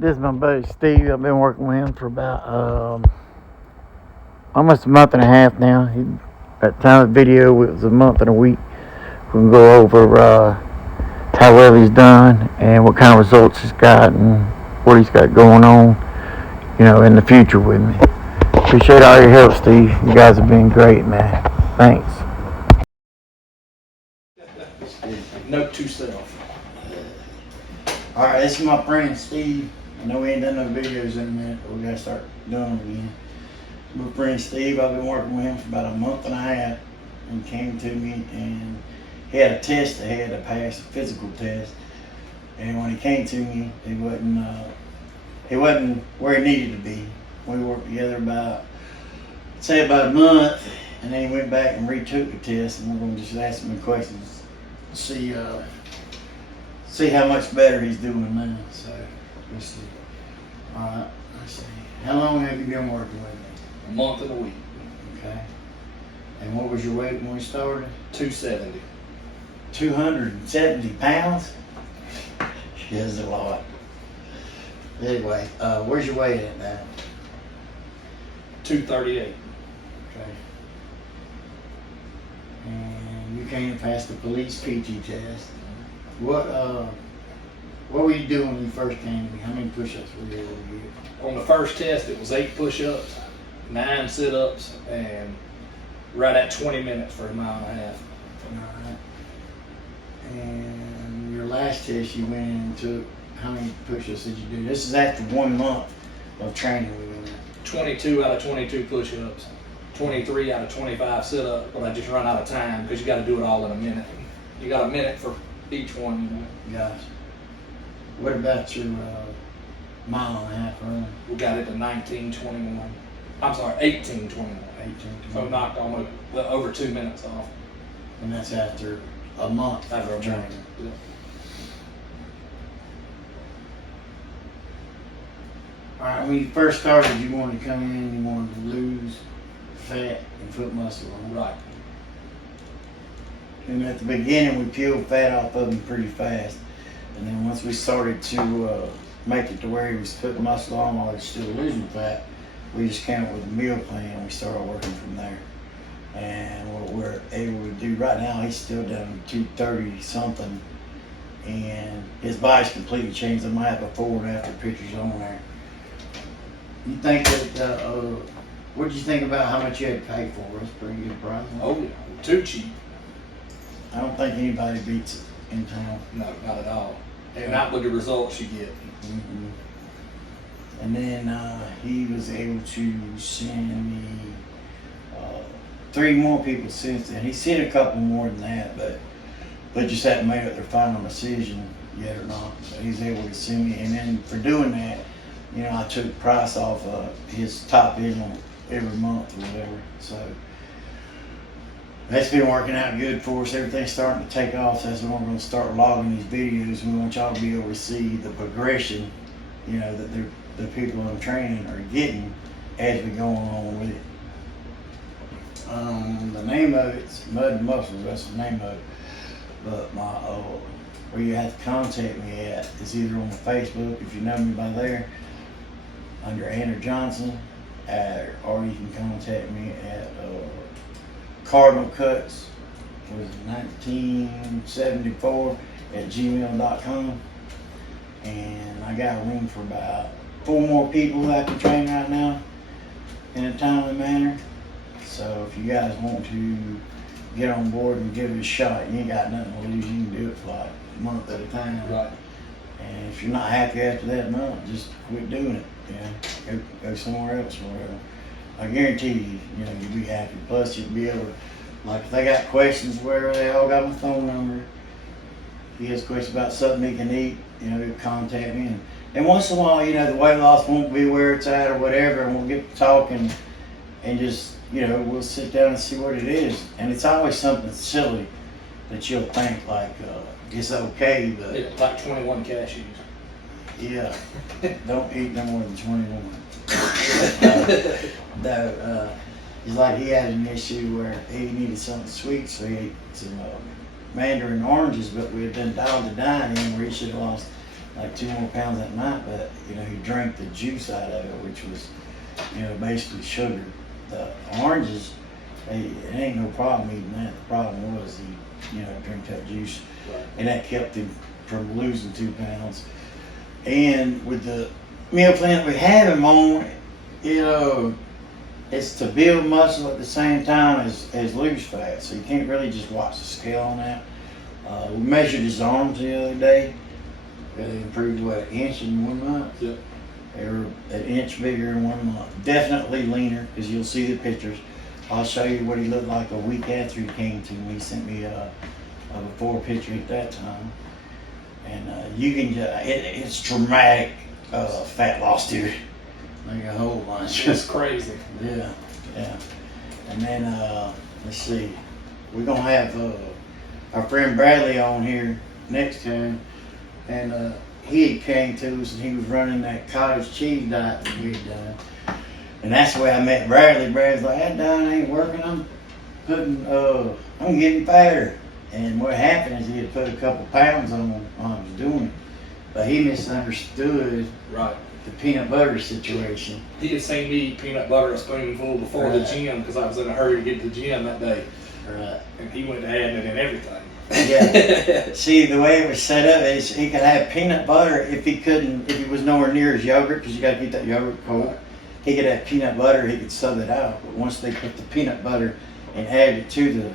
This is my buddy Steve. I've been working with him for about almost a month and a half now. At the time of the video, it was a month and a week. We can go over how well he's done and what kind of results he's got and what he's got going on, in the future with me. Appreciate all your help, Steve. You guys have been great, man. Thanks. Note to self. Alright, this is my friend Steve. I know we ain't done no videos in a minute, but we gotta start doing them again. My friend Steve, I've been working with him for about a month and a half. He came to me and he had a test that he had to pass, a physical test. And when he came to me, he wasn't where he needed to be. We worked together about a month, and then he went back and retook the test, and we're gonna just ask him questions to see how much better he's doing now. So let's see. Alright, let's see. How long have you been working with me? A month and a week. Okay. And what was your weight when we started? 270. 270 pounds? That's a lot. Anyway, where's your weight at now? 238. Okay. And you came and passed the police PT test. What were you doing when you first came to me? How many push-ups were you able to get? On the first test, it was 8 push-ups, 9 sit-ups, and right at 20 minutes for a mile and a half. Alright. And your last test you went in and took, how many push-ups did you do? This is after 1 month of training we went in. 22 out of 22 push-ups, 23 out of 25 sit-ups, but I just run out of time because you got to do it all in a minute. You got a minute for each one. Gotcha. What about your mile and a half run? We got it to 19:21. I'm sorry, 18:21. 18. So knocked almost over 2 minutes off. And that's after a month After of a training. month. Yeah. Alright, when you first started, you wanted to come in, you wanted to lose fat and put muscle on. Right. And at the beginning, we peeled fat off of him pretty fast. And then once we started to make it to where he was putting muscle on while he was still losing fat, we just came up with a meal plan and we started working from there. And what we're able to do right now, he's still down to 230 something. And his body's completely changed. I might have before and after pictures on there. You think that, what did you think about how much you had to pay for it? It's pretty good price. Oh yeah, too cheap. I don't think anybody beats it in town. No, not at all. And not with the results you get. Mm-hmm. And then he was able to send me 3 more people since then. He's sent a couple more than that, but they just haven't made up their final decision yet or not. But he's able to send me, and then for doing that, I took the price off his top end every month or whatever. So that's been working out good for us. Everything's starting to take off. So that's when we're going to start logging these videos. We want y'all to be able to see the progression, that the people I'm training are getting as we go along with it. The name of it's Mud and Muscles. That's the name of it. But where you have to contact me at is either on Facebook, if you know me by there, under Andrew Johnson, or you can contact me at Cardinal Cuts, was 1974 at gmail.com. And I got room for about 4 more people that I can train right now in a timely manner. So if you guys want to get on board and give it a shot, you ain't got nothing to lose. You can do it for like a month at a time. Right. And if you're not happy after that month, just quit doing it. Go somewhere else or whatever. I guarantee you, you'll be happy. Plus, you'll be able to, like, if they got questions, where they all got my phone number. If he has questions about something he can eat, he'll contact me. And once in a while, the weight loss won't be where it's at or whatever, and we'll get to talking and just, we'll sit down and see what it is. And it's always something silly that you'll think, like, it's okay, but... Yeah, like 21 cashews. Yeah, don't eat no more than 21. He's like, he had an issue where he needed something sweet, so he ate some mandarin oranges, but we had done dialed the dine in where he should have lost like 2 more pounds that night, but you know, he drank the juice out of it, which was, you know, basically sugar. The oranges, it ain't no problem eating that. The problem was he, you know, drank that juice, Right. and that kept him from losing 2 pounds. And with the meal plan that we have him on, you know, it's to build muscle at the same time as lose fat. So you can't really just watch the scale on that. We measured his arms the other day. They improved, what, an inch in 1 month? Yep. They were an inch bigger in 1 month. Definitely leaner, because you'll see the pictures. I'll show you what he looked like a week after he came to me. He sent me a before picture at that time. And you can, it's dramatic fat loss, dude. Like a whole bunch. It's crazy. Yeah, yeah. And then, let's see, we're gonna have our friend Bradley on here next time, and he had came to us and he was running that cottage cheese diet that we had done. And that's the way I met Bradley. Bradley's like, that diet ain't working, I'm getting fatter. And what happened is he had put a couple pounds on while I was doing it. But he misunderstood Right. the peanut butter situation. He had seen me eat peanut butter a spoonful before the Right. gym because I was in a hurry to get to the gym that day. Right. And he went to adding it in everything. Yeah. See, the way it was set up is he could have peanut butter if he was nowhere near his yogurt, because you got to get that yogurt cold. He could have peanut butter, he could sub it out. But once they put the peanut butter and added it to the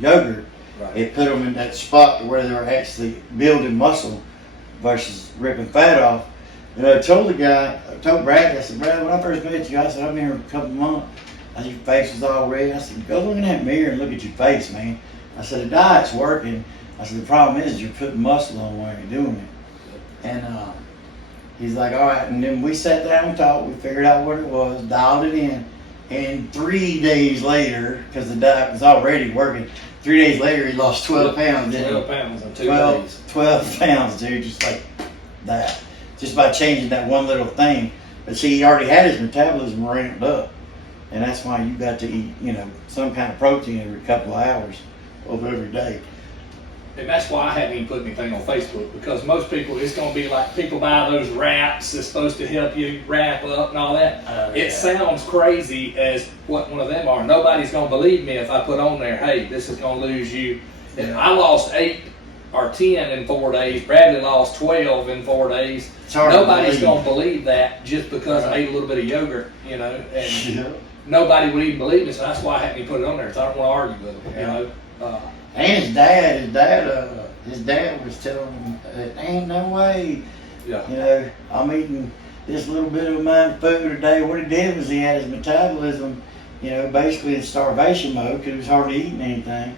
yogurt, Right. it put them in that spot where they were actually building muscle versus ripping fat off. And I told Brad, I said, Brad, when I first met you, I said, I've been here a couple months. I said, your face was all red. I said, go look in that mirror and look at your face, man. I said, the diet's working. I said, the problem is you're putting muscle on while you're doing it. And he's like, all right. And then we sat down and talked. We figured out what it was, dialed it in. And 3 days later, because the diet was already working, 3 days later he lost 12 pounds. Didn't he? 12 pounds in 2 12, days. 12 pounds, dude, just like that. Just by changing that one little thing. But see, he already had his metabolism ramped up. And that's why you got to eat, you know, some kind of protein every couple of hours of every day. And that's why I haven't even put anything on Facebook, because most people, it's going to be like people buy those wraps that's supposed to help you wrap up and all that. It sounds crazy as what one of them are. Nobody's going to believe me if I put on there, hey, this is going to lose you. And I lost 8 or 10 in 4 days. Bradley lost 12 in 4 days. It's hard to Nobody's believe. going to believe that just because I ate a little bit of yogurt, you know. And Yeah. nobody would even believe me, so that's why I haven't even put it on there. So I don't want to argue with them, you know. And his dad was telling him, ain't no way, Yeah. you know, I'm eating this little bit of amount of food a day. What he did was he had his metabolism, you know, basically in starvation mode, because he was hardly eating anything.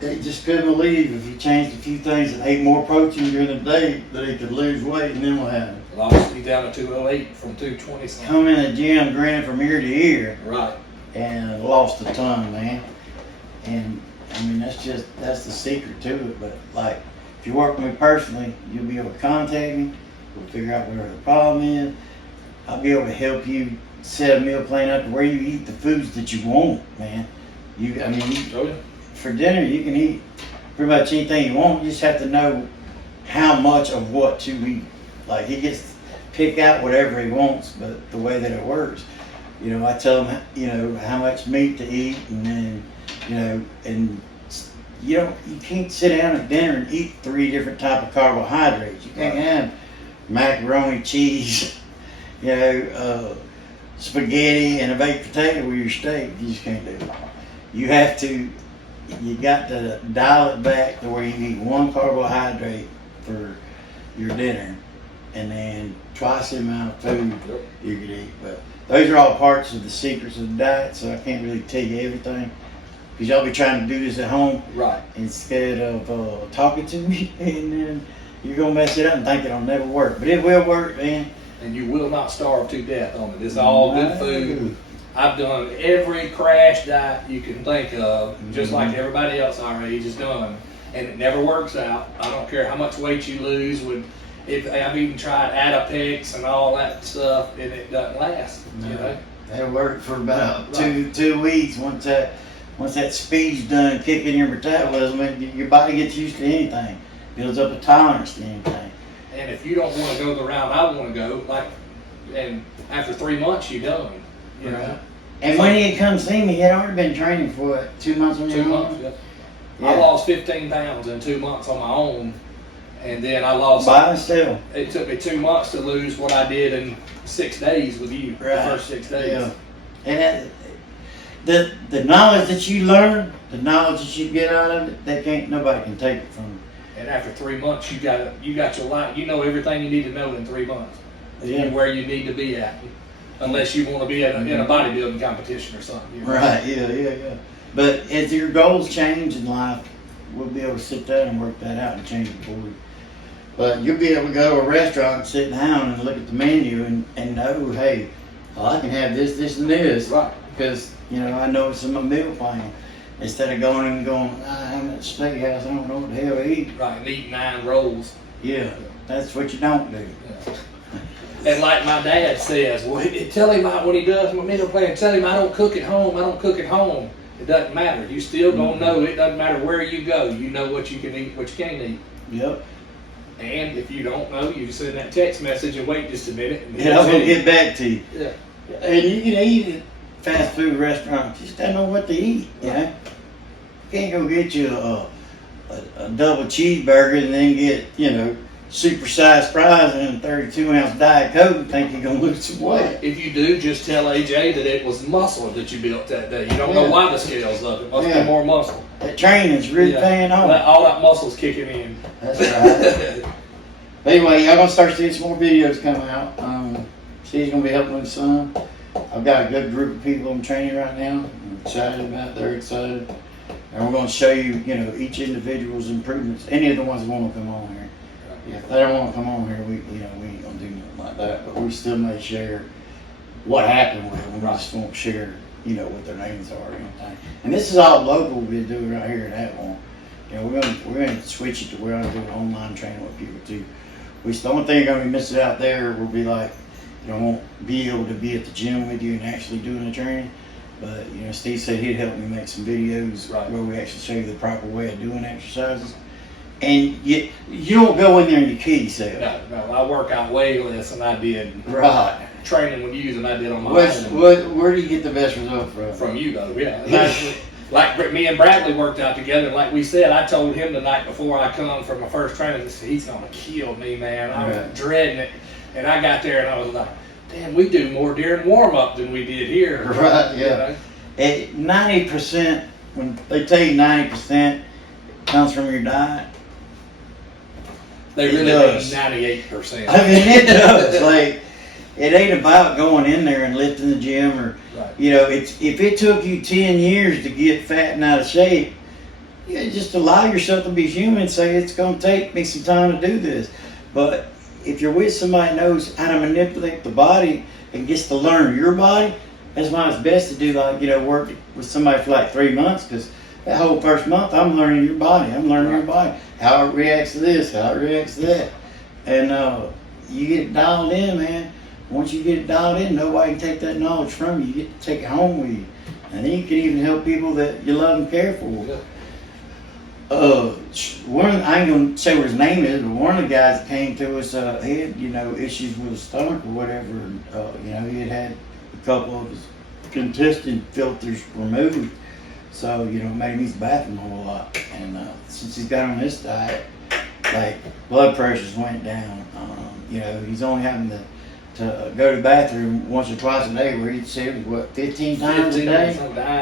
He just couldn't believe if he changed a few things and ate more protein during the day that he could lose weight. And then what happened? Lost me down to 208 from 220 something. Come in the gym grinning from ear to ear Right. and lost a ton, man. And I mean, that's the secret to it. But like, if you work with me personally, you'll be able to contact me. We'll figure out whatever the problem is. I'll be able to help you set a meal plan up to where you eat the foods that you want, man. Oh, yeah. For dinner, you can eat pretty much anything you want. You just have to know how much of what to eat. Like, he gets to pick out whatever he wants, but the way that it works, you know, I tell him, you know, how much meat to eat, and then, you know, and you can't sit down at dinner and eat 3 different type of carbohydrates. You can't have macaroni, cheese, you know, spaghetti and a baked potato with your steak. You just can't do it. You got to dial it back to where you eat 1 carbohydrate for your dinner, and then twice the amount of food you could eat. But those are all parts of the secrets of the diet, so I can't really tell you everything, because y'all be trying to do this at home Right. instead of talking to me, and then you're gonna mess it up and think it'll never work. But it will work, man. And you will not starve to death on it. It's all good No. food. I've done every crash diet you can think of, just like everybody else our age has done, and it never works out. I don't care how much weight you lose. I've even tried Adipex and all that stuff, and it doesn't last. You know. That worked for about two weeks. Once that speed's done kicking your metabolism, your body gets used to anything, builds up a tolerance to anything. and if you don't want to go the route I want to go, like, and after 3 months, you're done. You know, And when he had come see me, he had already been training for what, 2 months on your 2 own? months. Yeah. Yeah. I lost 15 pounds in 2 months on my own, and then I lost. By himself. It took me 2 months to lose what I did in 6 days with you. Right. The first 6 days. Yeah. And the knowledge that you learn, the knowledge that you get out of it, nobody can take it from you. And after 3 months, you got your life. You know everything you need to know in 3 months. Yeah. You're where you need to be at, unless you want to be in a bodybuilding competition or something. You know? Right, yeah. But as your goals change in life, we'll be able to sit down and work that out and change it for you. But you'll be able to go to a restaurant and sit down and look at the menu and know, hey, I can have this, this, and this. Right. Because, I know it's in my meal plan. Instead of going and going, I'm at the steakhouse, I don't know what the hell to eat. Right, and eat 9 rolls. Yeah, that's what you don't do. Yeah. And like my dad says, well, tell him when he does my meal plan, tell him I don't cook at home. It doesn't matter. You still gonna know. It doesn't matter where you go. You know what you can eat, what you can't eat. Yep. And if you don't know, you send that text message and wait just a minute. And I'm going to get back to you. Yeah. And you can eat at fast food restaurants. You just don't know what to eat, you know? You can't go get you a double cheeseburger and then get, supersized fries and a 32-ounce Diet Coke and think you're going to lose some weight. If you do, just tell AJ that it was muscle that you built that day. You don't know why the scale's up. It must be more muscle. That training's really paying off. All that muscle's kicking in. That's right. But anyway, y'all gonna start seeing some more videos come out. She's gonna be helping with some. I've got a good group of people I'm training right now. I'm excited about it. They're excited. And we're gonna show you, each individual's improvements. Any of the ones that want to come on here. Yeah, if they don't want to come on here, we ain't gonna do nothing like that. But we still may share what happened with them. We just won't share, what their names are or anything. And this is all local. We're doing right here in Atmore. We're gonna switch it to where I'm doing online training with people too. The only thing you're gonna be missing out there will be like, won't be able to be at the gym with you and actually doing the training. But Steve said he'd help me make some videos where we actually show you the proper way of doing exercises. And you don't go in there and you kill yourself. No, I work out way less than I did. Right. Training with you than I did on my own. Where do you get the best result from? From you though, yeah. Like me and Bradley worked out together. Like we said, I told him the night before I come for my first training, I said, he's gonna kill me, man. I was dreading it. And I got there and I was like, damn, we do more during warm up than we did here. Right, yeah. 90%, when they tell you 90% comes from your diet, they really mean 98%. I mean, it does. Like, it ain't about going in there and lifting the gym or, if it took you 10 years to get fat and out of shape, just allow yourself to be human and say, it's going to take me some time to do this. But if you're with somebody that knows how to manipulate the body and gets to learn your body, that's why it's best to do work with somebody for like 3 months, because that whole first month, I'm learning your body. I'm learning your body, how it reacts to this, how it reacts to that. And you get it dialed in, man. Once you get it dialed in, nobody can take that knowledge from you. You get to take it home with you. And then you can even help people that you love and care for. I ain't going to say what his name is, but one of the guys that came to us, he had, issues with his stomach or whatever. And, he had a couple of his intestine filters removed. So, it made him use the bathroom a whole lot. And since he's got on this diet, like, blood pressures went down. He's only having to go to the bathroom once or twice a day, where he'd say it was, 15 times a day?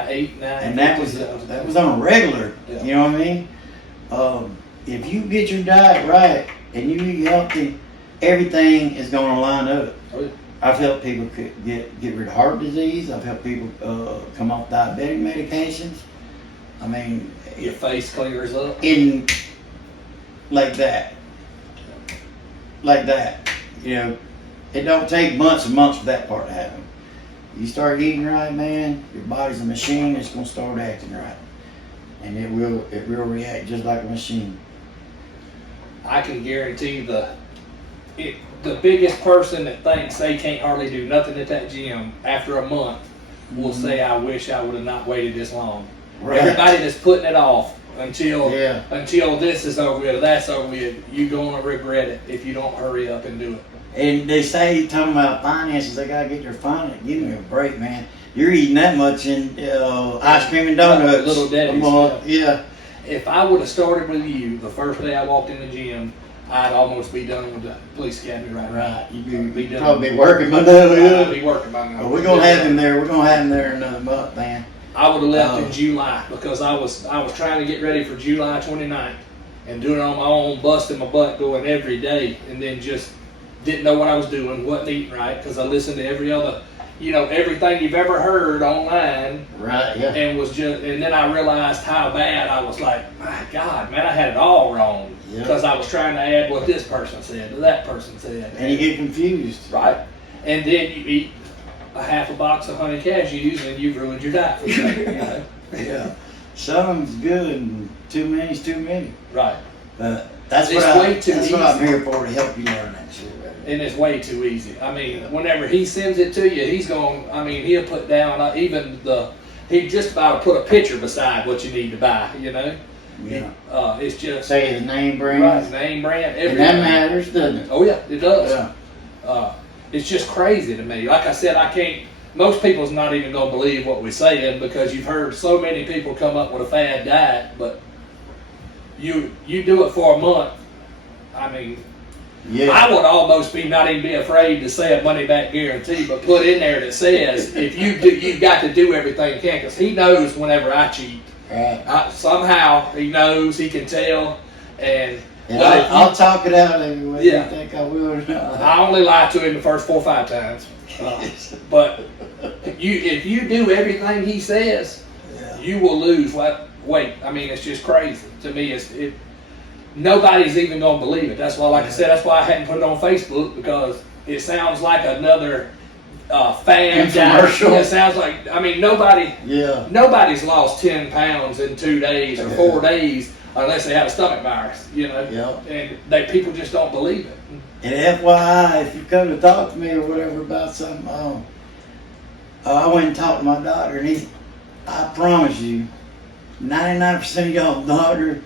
8, 9, And that was on a regular, you know what I mean? If you get your diet right and you eat healthy, everything is going to line up. Oh, yeah. I've helped people get rid of heart disease. I've helped people come off diabetic medications. I mean, your face clears up. Like that. It don't take months and months for that part to happen. You start eating right, man, your body's a machine. It's gonna start acting right, and it will react just like a machine. I can guarantee the biggest person that thinks they can't hardly do nothing at that gym after a month will say, I wish I would have not waited this long. Right. Everybody that's putting it off until Yeah. this is over with or that's over with. You're gonna regret it if you don't hurry up and do it. And they say, talking about finances, they gotta get their finance. Give me a break, man. You're eating that much in ice cream and donuts. Little Debbie's, a month. Yeah. If I would have started with you the first day I walked in the gym, I'd almost be done with the police academy right now. Right. You'd Be done. probably be working by now. I'd Yeah. be working by now. But we're gonna have him there. We're gonna have him there in another month, man. I would have left Oh. in July because I was trying to get ready for July 29th and doing it on my own, busting my butt, going every day, and then just didn't know what I was doing, wasn't eating right because I listened to every other, everything you've ever heard online, Right. Yeah. and then I realized how bad I was. Like, my God, man, I had it all wrong Yeah. because I was trying to add what this person said to that person said, And you get confused. right, and then you eat a half a box of honey cashews and you've ruined your diet for the day, Yeah. Some's good and too many's too many. Right. But that's It's what way too that's what I'm easy. here for, to help you learn that shit. And it's way too easy. I mean, whenever he sends it to you, he'll put down he just about to put a picture beside what you need to buy, Yeah. It's just, Say the name brand. right, name, brand, And everything. that matters, doesn't it? Oh yeah, it does. Yeah. It's just crazy to me. Like I said, most people's not even gonna believe what we're saying because you've heard so many people come up with a fad diet, but you do it for a month. I mean, Yeah. I would almost not even be afraid to say a money back guarantee, but put in there that says if you do, you've got to do everything you can, because he knows whenever I cheat. Right. Somehow he knows, he can tell, and And but if I'll talk it out anyway. Yeah. You think I will or not? I only lie to him the first 4 or 5 times. But if you do everything he says, Yeah. you will lose weight. I mean, it's just crazy to me. Nobody's even gonna believe it. That's why, like I said, that's why I hadn't put it on Facebook, because it sounds like another fan Infomercial. It sounds like, I mean, Yeah. nobody's lost 10 pounds in 2 days or 4 days unless they have a stomach virus, Yeah. and people just don't believe it. And FYI, if you come to talk to me or whatever about something, I went and talked to my doctor, and I promise you, 99% of y'all doctors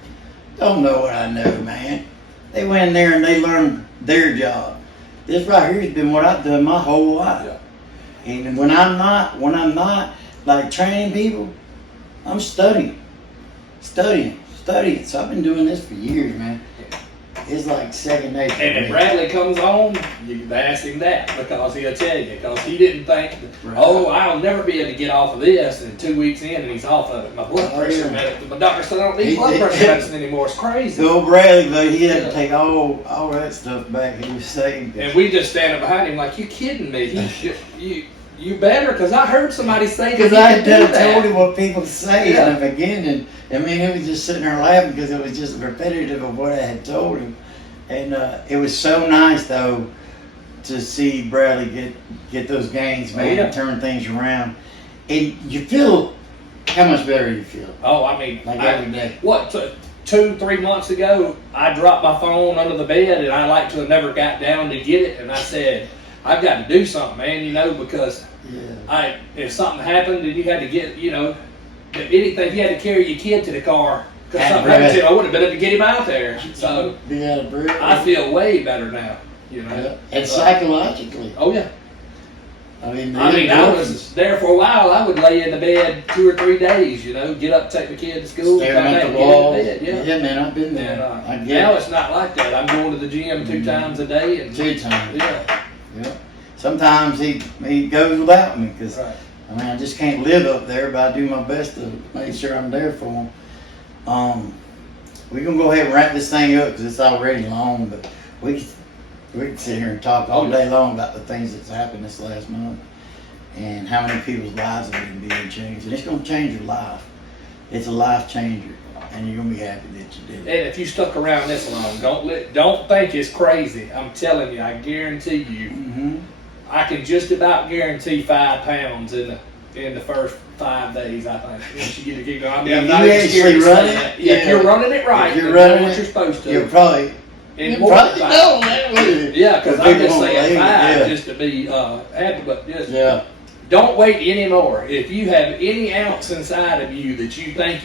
don't know what I know, man. They went in there and they learned their job. This right here has been what I've done my whole life. Yeah. And when I'm not like training people, I'm studying. So I've been doing this for years, man. It's like second nature. And if Bradley comes on, you can ask him that, because he'll tell you, because he didn't think, Right. I'll never be able to get off of this, and 2 weeks in and he's off of it. My blood Oh, pressure yeah. medicine, my doctor said I don't need He- blood he- pressure medicine anymore. It's crazy. Go Bradley, but he had Yeah. to take all that stuff back. He was saying, And we just standing behind him like, you kidding me? You better, because I heard somebody say that because he I could do had that. told him what people say Yeah. in the beginning. I mean, he was just sitting there laughing because it was just repetitive of what I had told him. And it was so nice though to see Bradley get those gains, man, yeah. and turn things around. And you feel how much better you feel. Oh, I mean, Like every day. What, 2-3 months ago, I dropped my phone under the bed, and I like to have never got down to get it, and I said, I've got to do something, man, because Yeah. if something happened and you had to get, anything, if you had to carry your kid to the car, because Had something to happened to breath. him, I would have been able to get him out there. So Be out of breath. I feel way better now, Yeah. And psychologically. Oh yeah. I mean, I endorphins. was there for a while. I would lay in the bed 2 or 3 days, get up, take the kid to school, Staring come at back, the get wall. in bed. Yeah. Man, I've been And there. I get now it. it's not like that. I'm going to the gym 2 times a day, and 2 times. yeah, Yeah. Sometimes he goes without me because right. I mean I just can't live up there, but I do my best to make sure I'm there for him. We're gonna go ahead and wrap this thing up because it's already long, but we can sit here and talk all day long about the things that's happened this last month and how many people's lives have been being changed. And it's gonna change your life. It's a life changer, and you're gonna be happy that you did it. And if you stuck around this long, don't think it's crazy. I'm telling you, I guarantee you, Mm-hmm. I can just about guarantee 5 pounds in the first 5 days. I think once you get to keep going. I mean, I'm If not you even scared actually to run say it, that. Yeah, if yeah. you're running it right, If you're and running doing what it, you're supposed to. You're probably and you more probably than know that. Yeah, because I'm People just won't saying believe it, 5 yeah. just to be happy, but just Yeah. Don't wait anymore. If you have any ounce inside of you that you think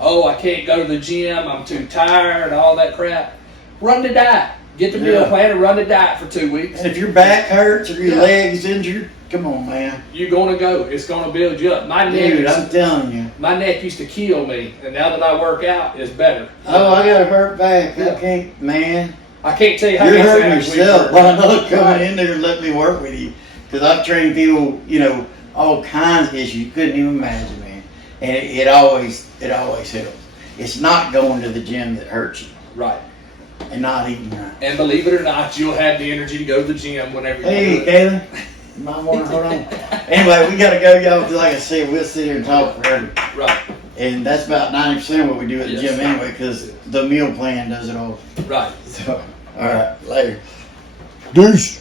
I can't go to the gym, I'm too tired, all that crap, run the diet. Get the meal Yeah. plan and run the diet for 2 weeks. And if your back hurts or your Yeah. leg's injured, come on, man. You're gonna go. It's gonna build you up. Dude, I'm telling you. My neck used to kill me, and now that I work out, it's better. Oh, I got a hurt back. Yeah. I can't, man. I can't tell you how You're many hurting times we've yourself. worked. Why not coming Right. in there and let me work with you? Because I've trained people, you know, all kinds of issues you couldn't even imagine, man. And it always helps. It's not going to the gym that hurts you Right. and not eating right. And believe it or not, you'll have the energy to go to the gym whenever you Hey, do it. Kaylin. You might want to hold on. Anyway, we got to go, y'all. 'Cause like I said, we'll sit here and talk forever. Right. And that's about 90% of what we do at the Yes. gym anyway, because the meal plan does it all. Right. So, all right, later. Deuce.